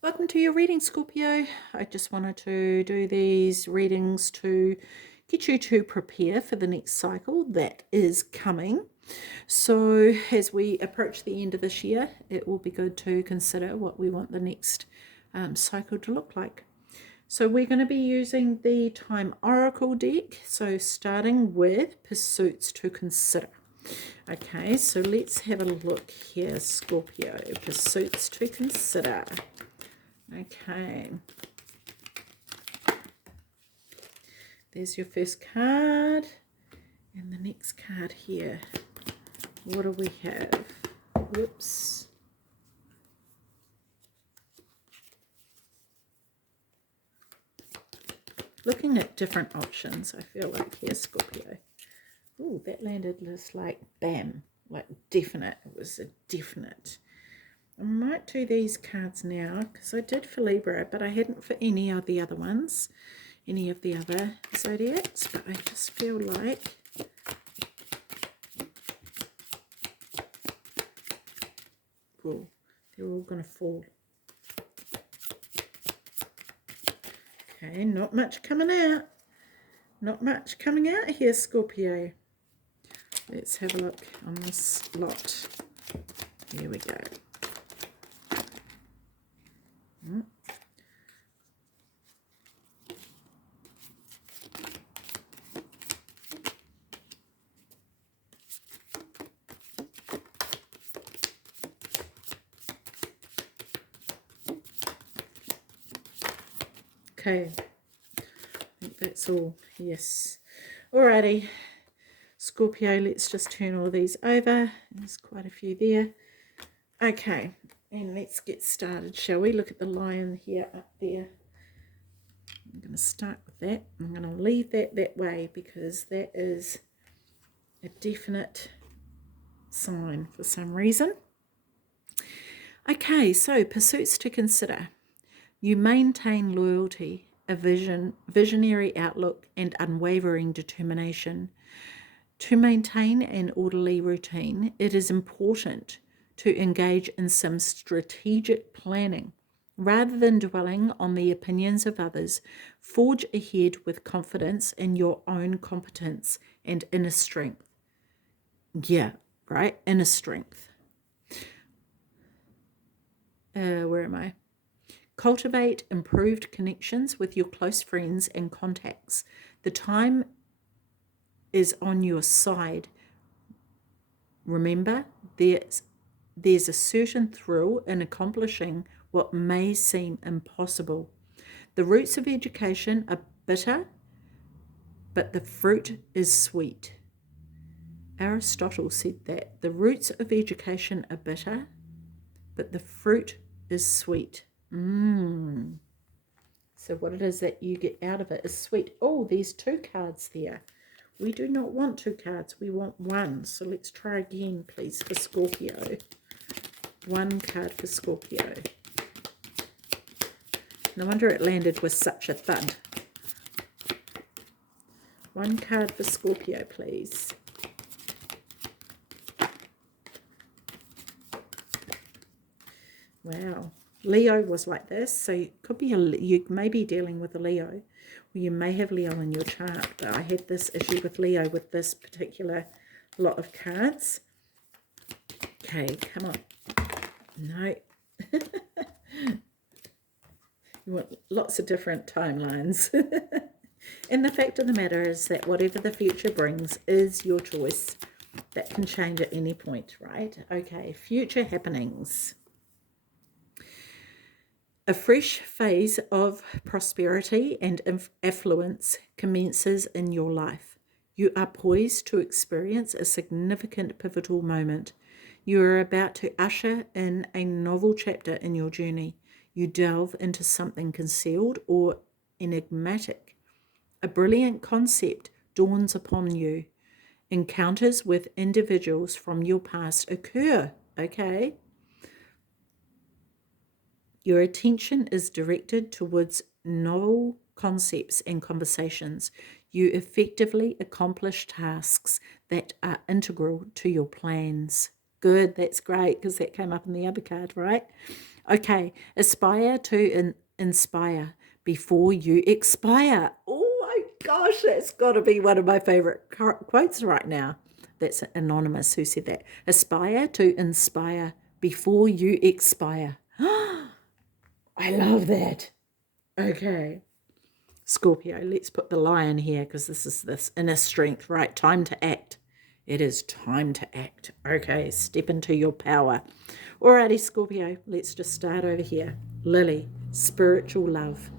Welcome to your reading, Scorpio. I just wanted to do these readings to get you to prepare for the next cycle that is coming. So as we approach the end of this year, it will be good to consider what we want the next cycle to look like. So we're going to be using the Time Oracle deck, so starting with Pursuits to Consider. Okay, so let's have a look here, Scorpio. Pursuits to Consider. Okay, there's your first card, and the next card here. What do we have? Whoops. Looking at different options, I feel like here, Scorpio. Ooh, that landed just like bam, like definite. It was a definite. I might do these cards now because I did for Libra, but I hadn't for any of the other ones, any of the other zodiacs, but I just feel like oh, they're all going to fall. Okay, not much coming out. Not much coming out here, Scorpio. Let's have a look on this lot. Here we go. Okay, I think that's all. Yes. Alrighty, Scorpio, let's just turn all these over. There's quite a few there. Okay, and let's get started, shall we? Look at the lion here up there. I'm going to start with that. I'm going to leave that way because that is a definite sign for some reason. Okay, so pursuits to consider. You maintain loyalty, a visionary outlook, and unwavering determination. To maintain an orderly routine, it is important to engage in some strategic planning. Rather than dwelling on the opinions of others, forge ahead with confidence in your own competence and inner strength. Yeah, right? Inner strength. Where am I? Cultivate improved connections with your close friends and contacts. The time is on your side. Remember, there's a certain thrill in accomplishing what may seem impossible. The roots of education are bitter, but the fruit is sweet. Aristotle said that the roots of education are bitter, but the fruit is sweet. So what it is that you get out of it is sweet. Oh, there's two cards there. We do not want two cards. We want one. So let's try again, please, for Scorpio. One card for Scorpio. No wonder it landed with such a thud. One card for Scorpio, please. Wow. Leo was like this, so you may be dealing with a Leo, or you may have Leo in your chart, but I had this issue with Leo with this particular lot of cards. Okay, come on. No. You want lots of different timelines. And the fact of the matter is that whatever the future brings is your choice. That can change at any point, right? Okay, future happenings. A fresh phase of prosperity and affluence commences in your life. You are poised to experience a significant pivotal moment. You are about to usher in a novel chapter in your journey. You delve into something concealed or enigmatic. A brilliant concept dawns upon you. Encounters with individuals from your past occur, okay? Your attention is directed towards novel concepts and conversations. You effectively accomplish tasks that are integral to your plans. Good, that's great, because that came up in the other card, right? Okay, aspire to inspire before you expire. Oh my gosh, that's got to be one of my favorite quotes right now. That's anonymous who said that. Aspire to inspire before you expire. I love that. Okay. Scorpio, let's put the lion here because this is this inner strength, right? Time to act. It is time to act. Okay, step into your power. Alrighty, Scorpio, let's just start over here. Lily, spiritual love.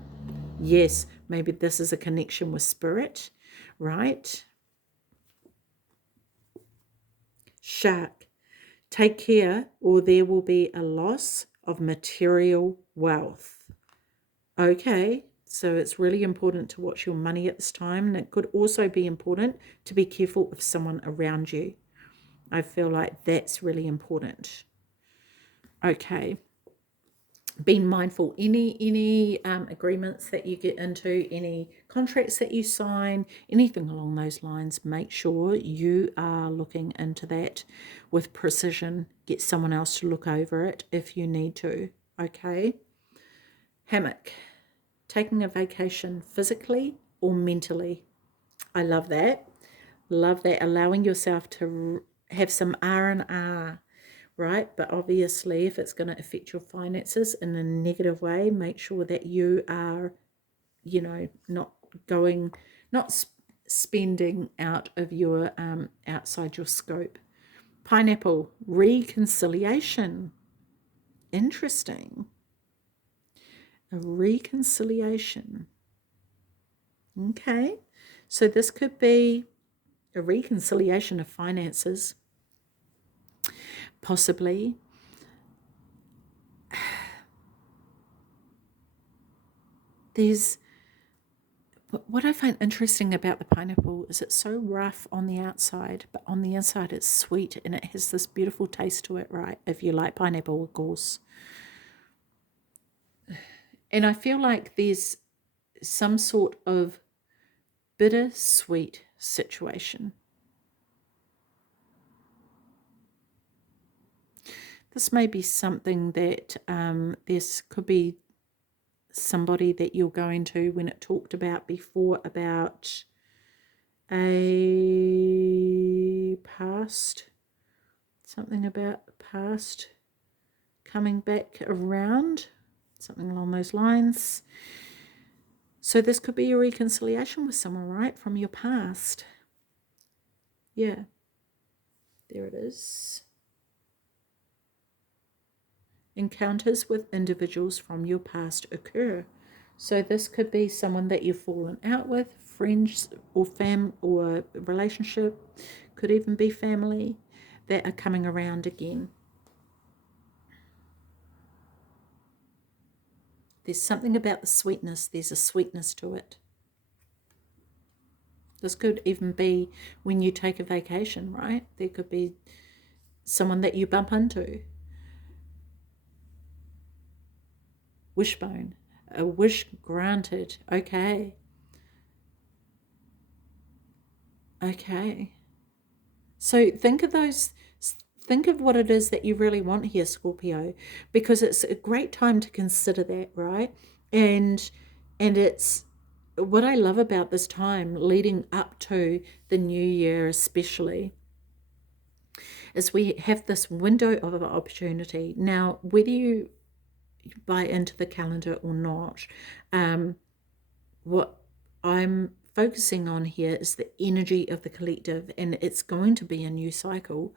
Yes, maybe this is a connection with spirit, right? Shark, take care or there will be a loss of material wealth. Okay, so it's really important to watch your money at this time, and it could also be important to be careful of someone around you. I feel like that's really important. Okay, being mindful, any agreements that you get into, any contracts that you sign, anything along those lines, make sure you are looking into that with precision. Get someone else to look over it if you need to. Okay, hammock, taking a vacation physically or mentally. I love that. Love that. Allowing yourself to have some R&R, right? But obviously, if it's going to affect your finances in a negative way, make sure that you are, not going, not spending out of your, outside your scope. Pineapple, reconciliation. Interesting. A reconciliation. Okay. So this could be a reconciliation of finances, possibly. There's what I find interesting about the pineapple is it's so rough on the outside, but on the inside it's sweet and it has this beautiful taste to it, right? If you like pineapple, of course. And I feel like there's some sort of bittersweet situation. This may be something that this could be somebody that you're going to, when it talked about before about a past, something about the past coming back around, something along those lines. So this could be a reconciliation with someone, right, from your past. Yeah, there it is. Encounters with individuals from your past occur. So this could be someone that you've fallen out with, friends or or relationship, could even be family that are coming around again. There's something about the sweetness. There's a sweetness to it. This could even be when you take a vacation, right? There could be someone that you bump into. Wishbone, a wish granted. Okay. Okay. So think of what it is that you really want here, Scorpio, because it's a great time to consider that, right? And it's what I love about this time leading up to the new year especially is we have this window of opportunity. Now, whether you buy into the calendar or not, what I'm focusing on here is the energy of the collective, and it's going to be a new cycle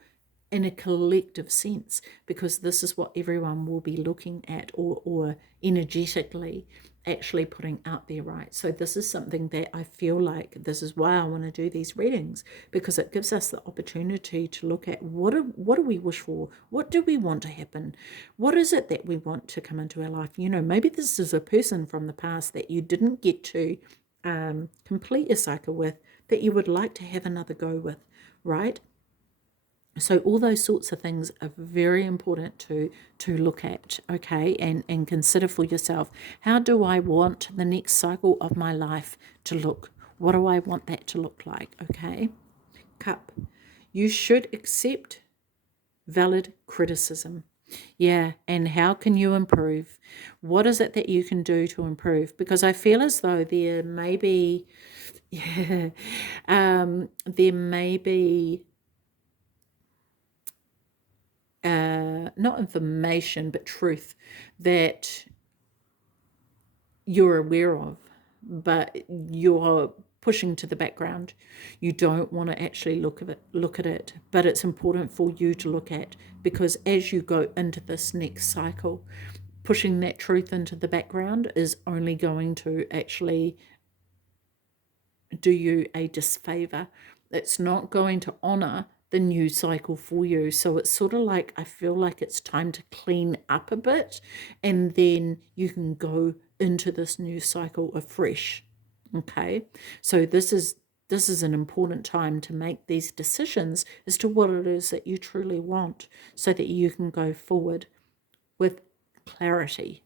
in a collective sense, because this is what everyone will be looking at or energetically actually putting out there, right? So this is something that I feel like this is why I want to do these readings, because it gives us the opportunity to look at what do we wish for, what do we want to happen, what is it that we want to come into our life. Maybe this is a person from the past that you didn't get to complete your cycle with, that you would like to have another go with, right? So all those sorts of things are very important to look at, okay, and consider for yourself. How do I want the next cycle of my life to look? What do I want that to look like, okay? Cup. You should accept valid criticism. Yeah, and how can you improve? What is it that you can do to improve? Because I feel as though there may be, yeah, there may be not information but truth that you're aware of, but you're pushing to the background. You don't want to actually look at it, but it's important for you to look at, because as you go into this next cycle, pushing that truth into the background is only going to actually do you a disfavor. It's not going to honor the new cycle for you. So it's sort of like, I feel like it's time to clean up a bit, and then you can go into this new cycle afresh. Okay, so this is an important time to make these decisions as to what it is that you truly want, so that you can go forward with clarity.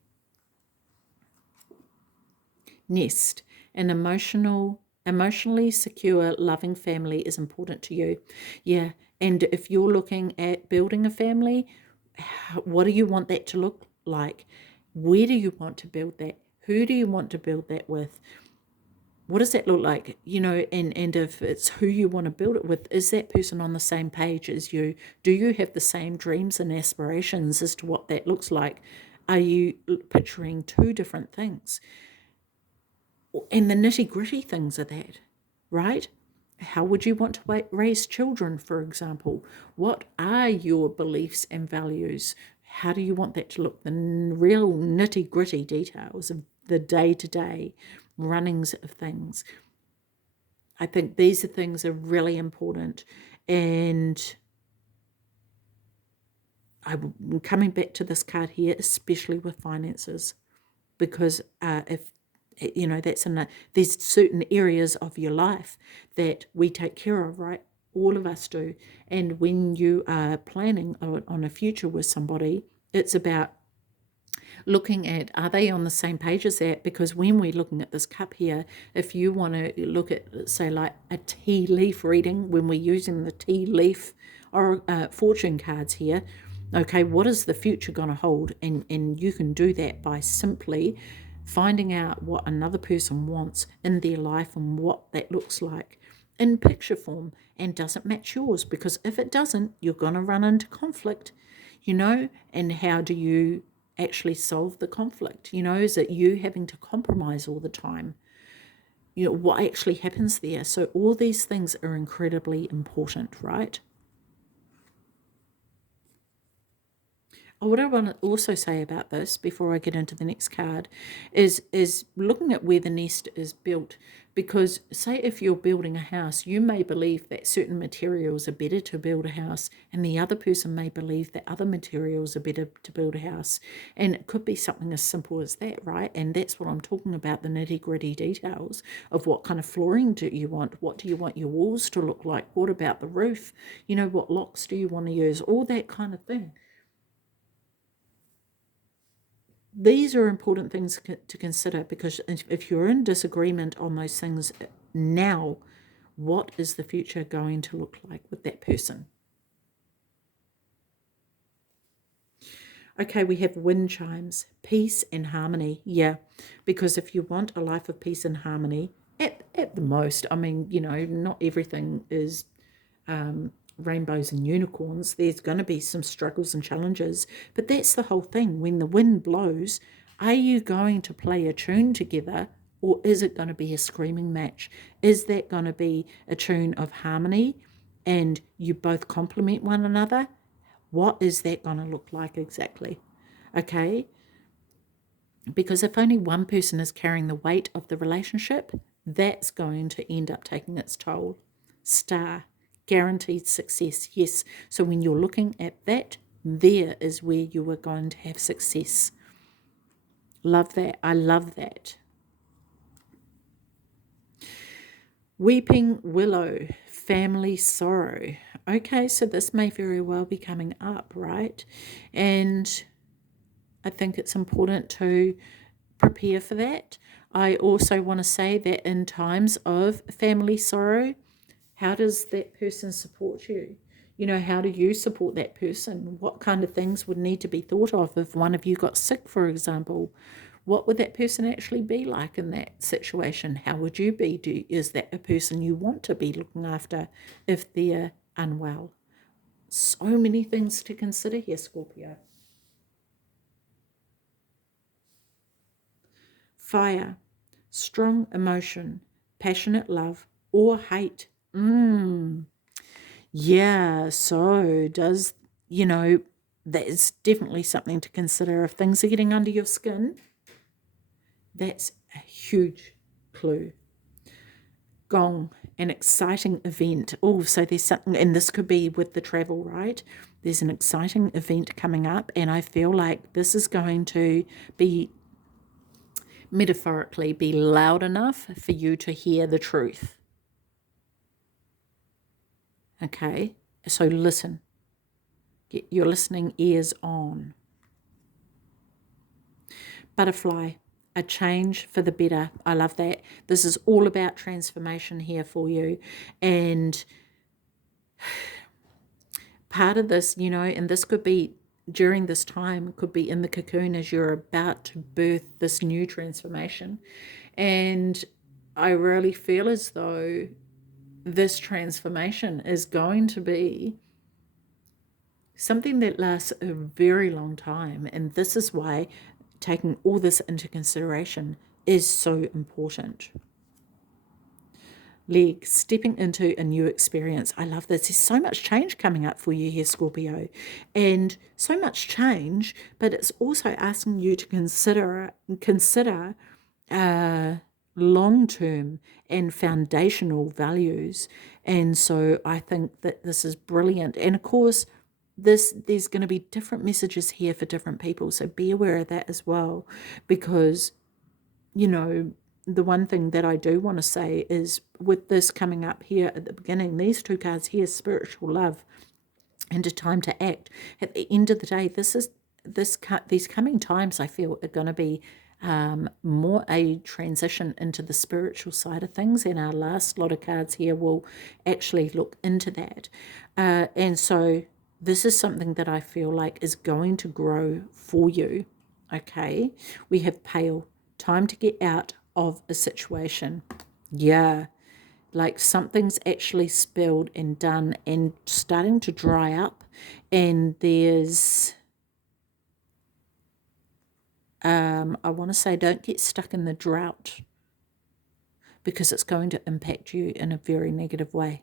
Nest, an emotionally secure, loving family is important to you. Yeah, and if you're looking at building a family, what do you want that to look like? Where do you want to build that? Who do you want to build that with? What does that look like? And if it's who you want to build it with, is that person on the same page as you? Do you have the same dreams and aspirations as to what that looks like? Are you picturing two different things? And the nitty gritty things of that, right? How would you want to raise children, for example? What are your beliefs and values? How do you want that to look? The real nitty gritty details of the day to day runnings of things. I think these are things are really important. And I'm coming back to this card here, especially with finances, because if that's there's certain areas of your life that we take care of, right? All of us do. And when you are planning on a future with somebody, it's about looking at, are they on the same page as that? Because when we're looking at this cup here, if you want to look at, say, like a tea leaf reading, when we're using the tea leaf or fortune cards here, okay, what is the future going to hold? And you can do that by simply finding out what another person wants in their life and what that looks like in picture form, and doesn't match yours, because if it doesn't, you're going to run into conflict, and how do you actually solve the conflict? Is it you having to compromise all the time? What actually happens there? So all these things are incredibly important, right? What I want to also say about this before I get into the next card is looking at where the nest is built. Because say if you're building a house, you may believe that certain materials are better to build a house, and the other person may believe that other materials are better to build a house. And it could be something as simple as that, right? And that's what I'm talking about, the nitty-gritty details of what kind of flooring do you want? What do you want your walls to look like? What about the roof? What locks do you want to use? All that kind of thing. These are important things to consider, because if you're in disagreement on those things now, what is the future going to look like with that person? Okay, we have wind chimes, peace and harmony. Yeah, because if you want a life of peace and harmony, at the most, I mean, not everything is rainbows and unicorns. There's going to be some struggles and challenges, but that's the whole thing. When the wind blows, are you going to play a tune together, or is it going to be a screaming match? Is that going to be a tune of harmony and you both complement one another? What is that going to look like exactly? Okay, because if only one person is carrying the weight of the relationship, that's going to end up taking its toll. Star, guaranteed success. Yes, so when you're looking at that, there is where you are going to have success. Love that. I love that. Weeping willow, family sorrow. Okay, so this may very well be coming up, right? And I think it's important to prepare for that. I also want to say that in times of family sorrow, how does that person support you? You know, how do you support that person? What kind of things would need to be thought of if one of you got sick, for example? What would that person actually be like in that situation? How would you be? Is that a person you want to be looking after if they're unwell? So many things to consider here, Scorpio. Fire, strong emotion, passionate love, or hate. Yeah, so does, that is definitely something to consider. If things are getting under your skin, that's a huge clue. Gong, an exciting event. Oh, so there's something, and this could be with the travel, right? There's an exciting event coming up, and I feel like this is going to be, metaphorically, be loud enough for you to hear the truth. Okay, so listen. Get your listening ears on. Butterfly, a change for the better. I love that. This is all about transformation here for you. And part of this, and this could be during this time, could be in the cocoon as you're about to birth this new transformation. And I really feel as though this transformation is going to be something that lasts a very long time. And this is why taking all this into consideration is so important. Leg, stepping into a new experience. I love this. There's so much change coming up for you here, Scorpio, and so much change, but it's also asking you to consider long-term and foundational values. And so I think that this is brilliant. And of course, there's going to be different messages here for different people, so be aware of that as well, because the one thing that I do want to say is, with this coming up here at the beginning, these two cards here, spiritual love and a time to act. At the end of the day, these coming times, I feel, are going to be more a transition into the spiritual side of things, and our last lot of cards here will actually look into that. And so this is something that I feel like is going to grow for you. Okay, we have pale, time to get out of a situation. Yeah, like something's actually spilled and done and starting to dry up, and there's I want to say, don't get stuck in the drought, because it's going to impact you in a very negative way.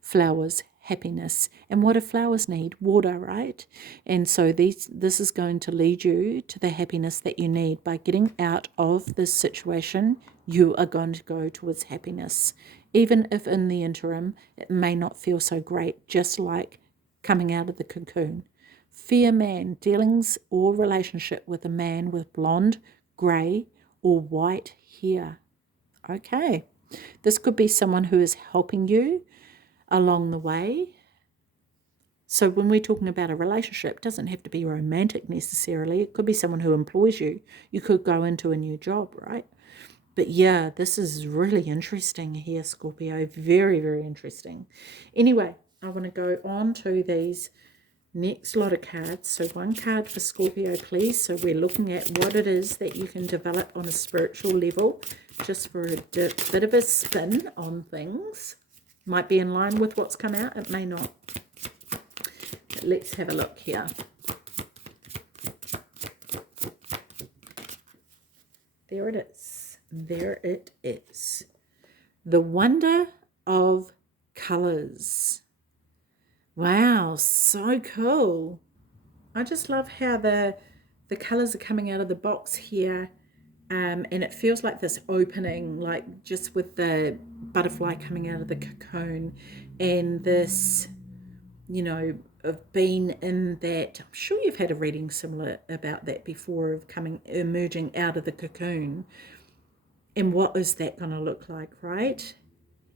Flowers, happiness. And what do flowers need? Water, right? And so this is going to lead you to the happiness that you need. By getting out of this situation, you are going to go towards happiness. Even if in the interim, it may not feel so great, just like coming out of the cocoon. Fear man, dealings or relationship with a man with blonde, grey, or white hair. Okay. This could be someone who is helping you along the way. So when we're talking about a relationship, it doesn't have to be romantic necessarily. It could be someone who employs you. You could go into a new job, right? But yeah, this is really interesting here, Scorpio. Very, very interesting. Anyway, I want to go on to these next lot of cards. So one card for Scorpio, please. So we're looking at what it is that you can develop on a spiritual level, just for a bit of a spin on things. Might be in line with what's come out. It may not. But let's have a look here. There it is. There it is. The wonder of colors. Wow, so cool. I just love how the colors are coming out of the box here. And it feels like this opening, like just with the butterfly coming out of the cocoon, and this, of being in that. I'm sure you've had a reading similar about that before, of emerging out of the cocoon. And what is that going to look like, right?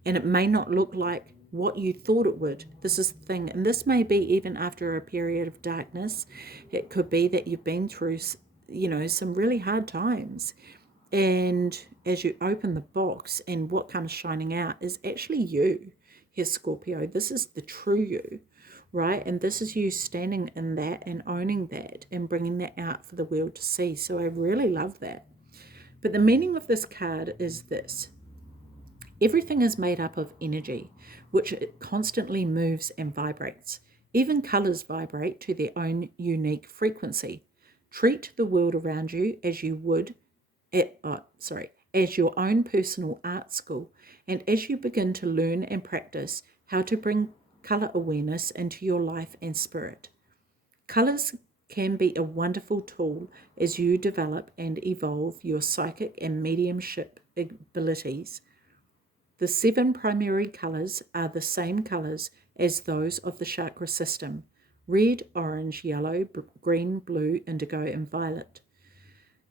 And it may not look like what you thought it would. This is the thing. And this may be even after a period of darkness. It could be that you've been through, some really hard times. And as you open the box, and what comes shining out is actually you here, Scorpio. This is the true you, right? And this is you standing in that and owning that and bringing that out for the world to see. So I really love that. But the meaning of this card is this. Everything is made up of energy, which it constantly moves and vibrates. Even colors vibrate to their own unique frequency. Treat the world around you as you would as your own personal art school, and as you begin to learn and practice how to bring color awareness into your life and spirit. Colors can be a wonderful tool as you develop and evolve your psychic and mediumship abilities. The 7 primary colors are the same colors as those of the chakra system: red, orange, yellow, green, blue, indigo, and violet.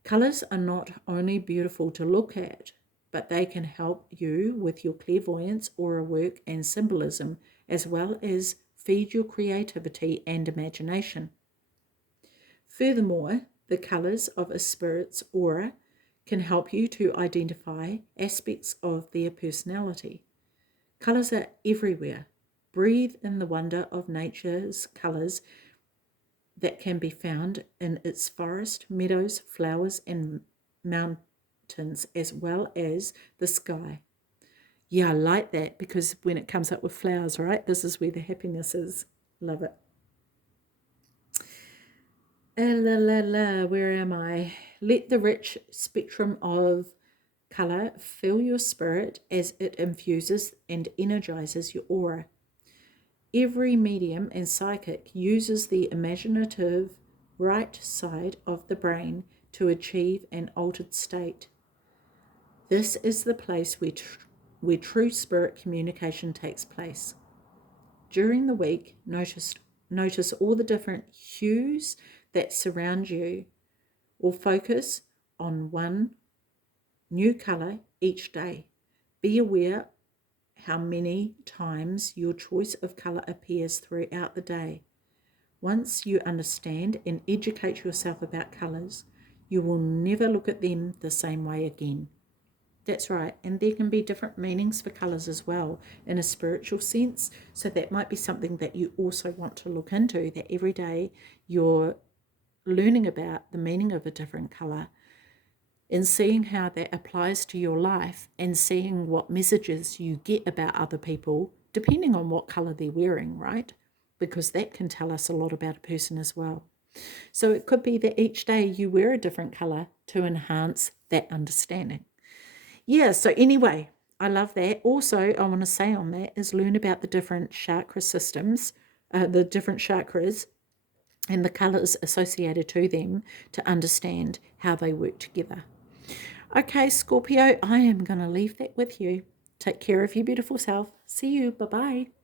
Colors are not only beautiful to look at, but they can help you with your clairvoyance, aura work, and symbolism, as well as feed your creativity and imagination. Furthermore, the colors of a spirit's aura can help you to identify aspects of their personality. Colors are everywhere. Breathe in the wonder of nature's colors that can be found in its forest, meadows, flowers, and mountains, as well as the sky. Yeah, I like that, because when it comes up with flowers, right, this is where the happiness is. Love it. Where am I? Let the rich spectrum of color fill your spirit as it infuses and energizes your aura. Every medium and psychic uses the imaginative right side of the brain to achieve an altered state. This is the place where true spirit communication takes place. During the week, notice all the different hues that surround you, or focus on one new color each day. Be aware how many times your choice of color appears throughout the day. Once you understand and educate yourself about colors, you will never look at them the same way again. That's right, and there can be different meanings for colors as well in a spiritual sense, so that might be something that you also want to look into, that every day you're learning about the meaning of a different color and seeing how that applies to your life, and seeing what messages you get about other people depending on what color they're wearing, right? Because that can tell us a lot about a person as well. So it could be that each day you wear a different color to enhance that understanding. Yeah, so anyway, I love that. Also, I want to say on that is learn about the different chakra systems, the different chakras, and the colors associated to them, to understand how they work together. Okay, Scorpio, I am going to leave that with you. Take care of your beautiful self. See you. Bye-bye.